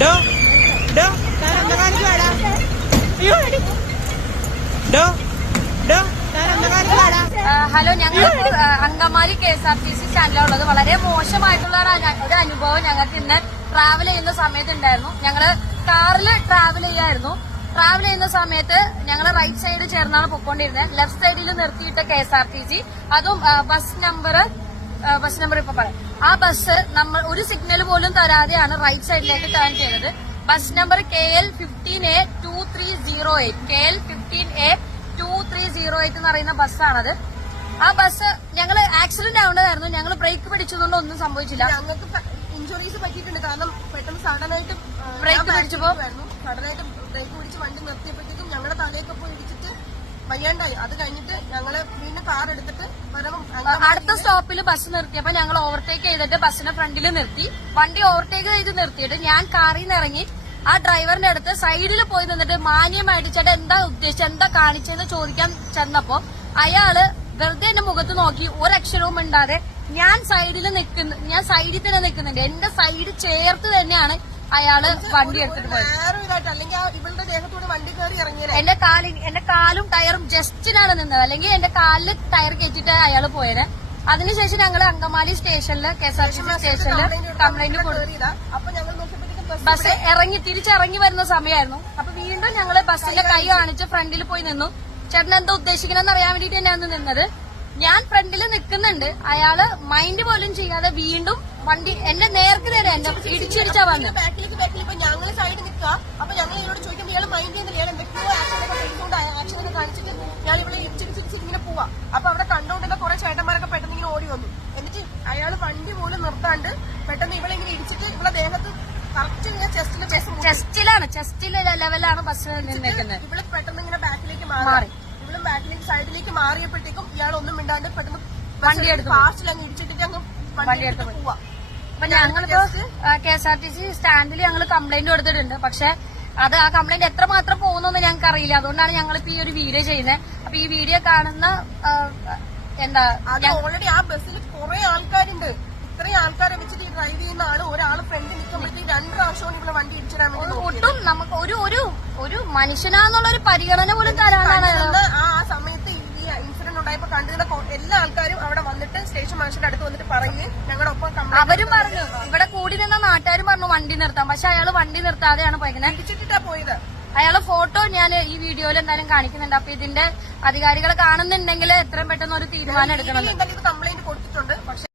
ഡോ ഡോ. ഡോ ഡോ. ഹലോ ഞങ്ങൾ Angamaly K S R T C സ്റ്റാൻഡിലുള്ളത് വളരെ മോശമായിട്ടുള്ള ഒരു അനുഭവം ഞങ്ങൾക്ക് ഇന്ന് ട്രാവൽ ചെയ്യുന്ന സമയത്ത് ഉണ്ടായിരുന്നു. ഞങ്ങൾ കാറിൽ ട്രാവൽ ചെയ്യായിരുന്നു. ട്രാവൽ ചെയ്യുന്ന സമയത്ത് ഞങ്ങൾ റൈറ്റ് സൈഡ് ചേർന്നാണ് പൊക്കോണ്ടിരുന്നത്. ലെഫ്റ്റ് സൈഡിൽ നിർത്തിയിട്ട K S R T C. അതും ബസ് നമ്പർ ബസ് നമ്പർ ഇപ്പൊ പറയാം. ആ ബസ് നമ്മൾ ഒരു സിഗ്നൽ പോലും തരാതെയാണ് റൈറ്റ് സൈഡിലേക്ക് ടേൺ ചെയ്തത്. Bus number K L fifteen A two three zero eight K L fifteen A two three zero eight എന്ന് പറയുന്ന ബസ്സാണത് ആ ബസ് ഞങ്ങൾ ആക്സിഡന്റ് ആവേണ്ടതായിരുന്നു ഞങ്ങൾ ബ്രേക്ക് പിടിച്ചതുകൊണ്ട് ഒന്നും സംഭവിച്ചില്ല. ഞങ്ങൾക്ക് ഇഞ്ചുറീസ് പറ്റിയിട്ടുണ്ട്. കാരണം പെട്ടെന്ന് സഡൻ ആയിട്ട് Brake പിടിച്ചപ്പോ? സഡൻ ആയിട്ട് ബ്രേക്ക് പിടിച്ച് വണ്ടി നിർത്തിയപ്പോഴത്തേക്കും ഞങ്ങളുടെ തലയൊക്കെ പോയി ഇടിച്ചിട്ട് വയ്യാണ്ടായി. അത് കഴിഞ്ഞിട്ട് ഞങ്ങൾ വീണ്ടും കാർ എടുത്തിട്ട് അടുത്ത സ്റ്റോപ്പിൽ ബസ് നിർത്തിയപ്പോ ഞങ്ങൾ ഓവർടേക്ക് ചെയ്തിട്ട് ബസ്സിന്റെ ഫ്രണ്ടിൽ നിർത്തി. വണ്ടി ഓവർടേക്ക് ചെയ്ത് നിർത്തിയിട്ട് ഞാൻ കാറിൽ നിന്ന് ഇറങ്ങി. ആ ഡ്രൈവറിന്റെ അടുത്ത് സൈഡിൽ പോയി നിന്നിട്ട് മാന്യമായിട്ട് ചേട്ടാ എന്താ ഉദ്ദേശിച്ചത്? എന്താ കാണിച്ചതെന്ന് ചോദിക്കാൻ ചെന്നപ്പോ അയാൾ വെറുതെ എന്റെ മുഖത്ത് നോക്കി ഒരക്ഷരവും ഉണ്ടാതെ ഞാൻ സൈഡിൽ നിൽക്കുന്നു ഞാൻ സൈഡിൽ തന്നെ നിൽക്കുന്നുണ്ട്. എന്റെ സൈഡ് ചേർത്ത് തന്നെയാണ് അയാൾ വണ്ടി എടുത്തിട്ട് പോയത്. എന്റെ കാലി എന്റെ കാലും ടയറും ജസ്റ്റിനാണ് നിന്നത്. അല്ലെങ്കിൽ എന്റെ കാലിൽ ടയർ കയറ്റിട്ട് അയാൾ പോയത്. അതിനുശേഷം ഞങ്ങൾ അങ്കമാലി സ്റ്റേഷനിൽ K S R T C സ്റ്റേഷനിൽ കംപ്ലൈന്റ് കൊടുത്തു ബസ് ഇറങ്ങി തിരിച്ചിറങ്ങി വരുന്ന സമയമായിരുന്നു അപ്പൊ വീണ്ടും ഞങ്ങൾ ബസ്സിന്റെ കൈ കാണിച്ച്. ഫ്രണ്ടിൽ പോയി നിന്നു. ചേട്ടൻ എന്താ ഉദ്ദേശിക്കണമെന്ന് അറിയാൻ വേണ്ടിട്ട് തന്നെയാണ് നിന്നത്. ഞാൻ ഫ്രണ്ടിൽ നിൽക്കുന്നുണ്ട് അയാൾ മൈൻഡ് പോലും ചെയ്യാതെ വീണ്ടും വണ്ടി എന്റെ നേർക്ക് നേരെ എന്നെ ഇടിച്ചിടിച്ചാ വന്ന്. ബാക്കിലേക്ക് ബാക്കിൽ ഇപ്പൊ ഞങ്ങൾ സൈഡ് നിൽക്കുക അപ്പൊ ഞങ്ങൾ ഇവരോട് ചോദിക്കുമ്പോൾ ഇയാൾ മൈൻഡ് ചെയ്യുന്നില്ല. ഇയാൾ എന്തൊക്കെയോ ആക്ഷനൊക്കെ ചെയ്തുകൊണ്ട് ആക്ഷൻ കാണിച്ചിട്ട് ഞാൻ ഇവിടെ ഇടിച്ചിടിച്ചിടിച്ച് ഇങ്ങനെ പോവാ. അപ്പൊ അവിടെ കണ്ടുകൊണ്ടുള്ള കുറെ ചേട്ടന്മാരൊക്കെ പെട്ടെന്ന് ഇങ്ങനെ ഓടി വന്നു. എന്നിട്ട് അയാൾ വണ്ടി പോലും നിർത്താണ്ട് പെട്ടെന്ന് ഇവളെ ഇങ്ങനെ ഇടിച്ചിട്ട് ഇവളെ ദേഹത്ത് ചെസ്റ്റിലാണ് ചെസ്റ്റിലെ ലെവലാണ് ബസ് നിന്നേക്കുന്നത്. ഇവൾ പെട്ടെന്ന് ഇങ്ങനെ ബാക്കിലേക്ക് മാറി. ഇവളും ബാക്കിലേക്ക് സൈഡിലേക്ക് മാറിയപ്പോഴത്തേക്കും ഇയാൾ ഒന്നും മിണ്ടാണ്ട് പെട്ടെന്ന് വണ്ടി എടുത്ത്. ഫാസ്റ്റിൽ അങ്ങ് ഇടിച്ചിട്ട് അങ്ങ് വണ്ടി എടുത്ത് പോവാ. അപ്പൊ ഞങ്ങളിപ്പോ K S R T C സ്റ്റാൻഡിൽ ഞങ്ങൾ കംപ്ലൈന്റ് കൊടുത്തിട്ടുണ്ട്. പക്ഷെ അത് ആ കംപ്ലൈന്റ് എത്രമാത്രം പോകുന്നു ഞങ്ങൾക്ക് അറിയില്ല അതുകൊണ്ടാണ് ഞങ്ങളിപ്പോ ഈ ഒരു വീഡിയോ ചെയ്യുന്നത് അപ്പൊ ഈ വീഡിയോ കാണുന്ന എന്താ ഓൾറെഡി ആ ബസ്സിൽ കുറെ ആൾക്കാരുണ്ട്. ഇത്രയും ആൾക്കാരെ വെച്ചിട്ട് ഈ ഡ്രൈവ് ചെയ്യുന്ന ആൾ ഒരാൾ ഫ്രണ്ട് നിൽക്കുമ്പോഴത്തേക്ക് രണ്ട് പ്രാവശ്യമാണ് ഇവിടെ വണ്ടി ഇടിച്ചിടാൻ ഒട്ടും നമുക്ക് ഒരു ഒരു ഒരു മനുഷ്യനാന്നുള്ള ഒരു പരിഗണന പോലും തരാനാണ് ആ ആ സമയത്ത് ഈ ഇൻസിഡന്റ് ഉണ്ടായപ്പോ കണ്ടിരുന്ന എല്ലാ ആൾക്കാരും അവരും പറഞ്ഞു. ഇവിടെ കൂടി നിന്ന നാട്ടുകാരും പറഞ്ഞു വണ്ടി നിർത്താം പക്ഷെ അയാൾ വണ്ടി നിർത്താതെയാണ് പോയത്. ഇടിച്ചിട്ടിട്ടാ പോയത്? അയാളെ ഫോട്ടോ ഞാൻ ഈ വീഡിയോയിൽ എന്തായാലും കാണിക്കുന്നുണ്ട്. അപ്പൊ ഇതിന്റെ അധികാരികൾ കാണുന്നുണ്ടെങ്കിൽ എത്രയും പെട്ടെന്ന് ഒരു തീരുമാനം എടുക്കണം. കംപ്ലൈന്റ് കൊടുത്തിട്ടുണ്ട്. പക്ഷെ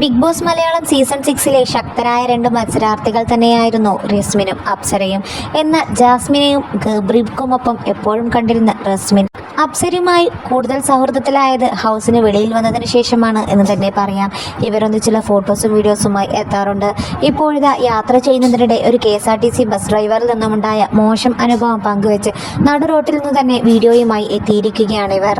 ബിഗ് ബോസ് മലയാളം സീസൺ സിക്സിലെ ശക്തരായ രണ്ട് മത്സരാർത്ഥികൾ തന്നെയായിരുന്നു റസ്മിനും അപ്സരയും. എന്ന ജാസ്മിനെയും ഗബ്രീബ്ക്കുമൊപ്പം എപ്പോഴും കണ്ടിരുന്ന റസ്മിൻ. അപ്സരയുമായി കൂടുതൽ സൗഹൃദത്തിലായത് ഹൗസിന് വെളിയിൽ വന്നതിന് ശേഷമാണ് എന്ന് തന്നെ പറയാം. ഇവരൊന്ന് ചില ഫോട്ടോസും വീഡിയോസുമായി എത്താറുണ്ട്. ഇപ്പോഴിതാ യാത്ര ചെയ്യുന്നതിനിടെ ഒരു K S R T C bus ഡ്രൈവറിൽ നിന്നുമുണ്ടായ മോശം അനുഭവം പങ്കുവെച്ച് നടു റോട്ടിൽ നിന്ന് തന്നെ വീഡിയോയുമായി എത്തിയിരിക്കുകയാണ് ഇവർ.